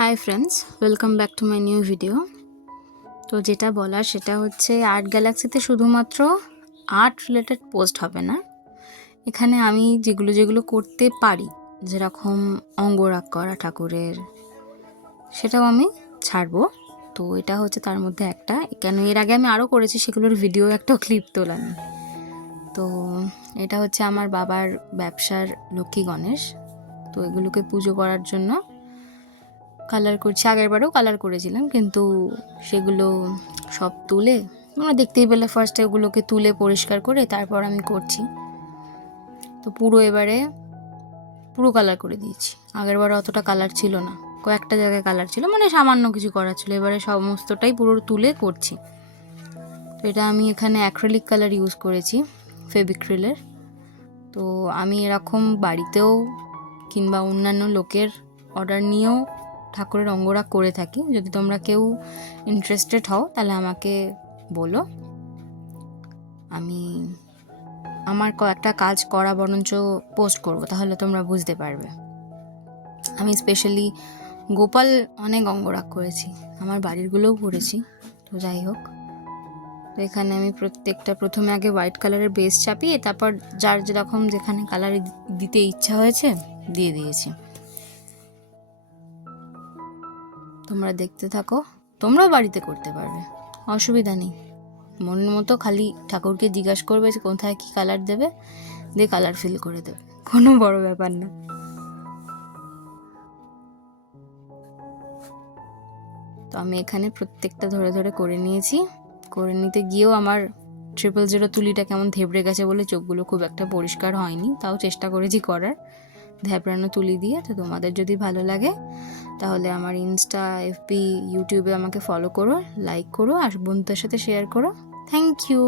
Hi friends, welcome back to my new video. তো যেটা বলার সেটা হচ্ছে আর্ট গ্যালাক্সিতে শুধুমাত্র আর্ট রিলেটেড পোস্ট হবে না, এখানে আমি যেগুলো যেগুলো করতে পারি, যেরকম অঙ্গরাগ করা ঠাকুরের, সেটাও আমি ছাড়বো। তো এটা হচ্ছে তার মধ্যে একটা, কেন এর আগে আমি আরও করেছি, সেগুলোর ভিডিও একটা ক্লিপ তোলা নেই। তো এটা হচ্ছে আমার বাবার ব্যবসার লক্ষ্মী গণেশ। তো এগুলোকে পুজো করার জন্য কালার করছি, আগেরবারেও কালার করেছিলাম, কিন্তু সেগুলো সব তুলে তোমরা দেখতেই পেলে, ফার্স্টে ওগুলোকে তুলে পরিষ্কার করে তারপর আমি করছি। তো এবারে পুরো কালার করে দিয়েছি। আগেরবার অতটা কালার ছিল না, কয়েকটা জায়গায় কালার ছিল, মানে সামান্য কিছু করা ছিল। এবারে সমস্তটাই পুরো তুলে করছি। তো এটা আমি এখানে অ্যাক্রিলিক কালার ইউজ করেছি, ফেবিক্রিলের। তো আমি এরকম বাড়িতেও কিংবা অন্যান্য লোকের অর্ডার নিয়েও ঠাকুরের অঙ্গরাগ করে থাকি। যদি তোমরা কেউ ইন্টারেস্টেড হও তাহলে আমাকে বলো, আমি আমার কয়েকটা কাজ করা বরঞ্চ পোস্ট করব, তাহলে তোমরা বুঝতে পারবে। আমি স্পেশালি গোপাল অনেক অঙ্গরাগ করেছি, আমার বাড়িরগুলোও করেছি। তো যাই হোক, তো এখানে আমি প্রত্যেকটা প্রথমে আগে হোয়াইট কালারের বেস চাপিয়ে তারপর যার যেরকম যেখানে কালার দিতে ইচ্ছা হয়েছে দিয়ে দিয়েছি। তোমরা দেখতে থাকো, তোমরাও বাড়িতে করতে পারবে, অসুবিধা নেই। মনের মতো খালি ঠাকুরকে জিজ্ঞাসা করবে যে কোথায় কী কালার দেবে, দিয়ে কালার ফিল করে দেবে, কোনো বড় ব্যাপার না। তো আমি এখানে প্রত্যেকটা ধরে ধরে করে নিয়েছি। করে নিতে গিয়েও আমার 000 তুলিটা কেমন ধেবড়ে গেছে বলে চোখগুলো খুব একটা পরিষ্কার হয়নি, তাও চেষ্টা করেছি করার ধ্যাবড়ানো তুলি দিয়ে। তো তোমাদের যদি ভালো লাগে তাহলে আমার ইনস্টা, এফবি, ইউটিউবে আমাকে ফলো করো, লাইক করো আর বন্ধুদের সাথে শেয়ার করো। Thank you.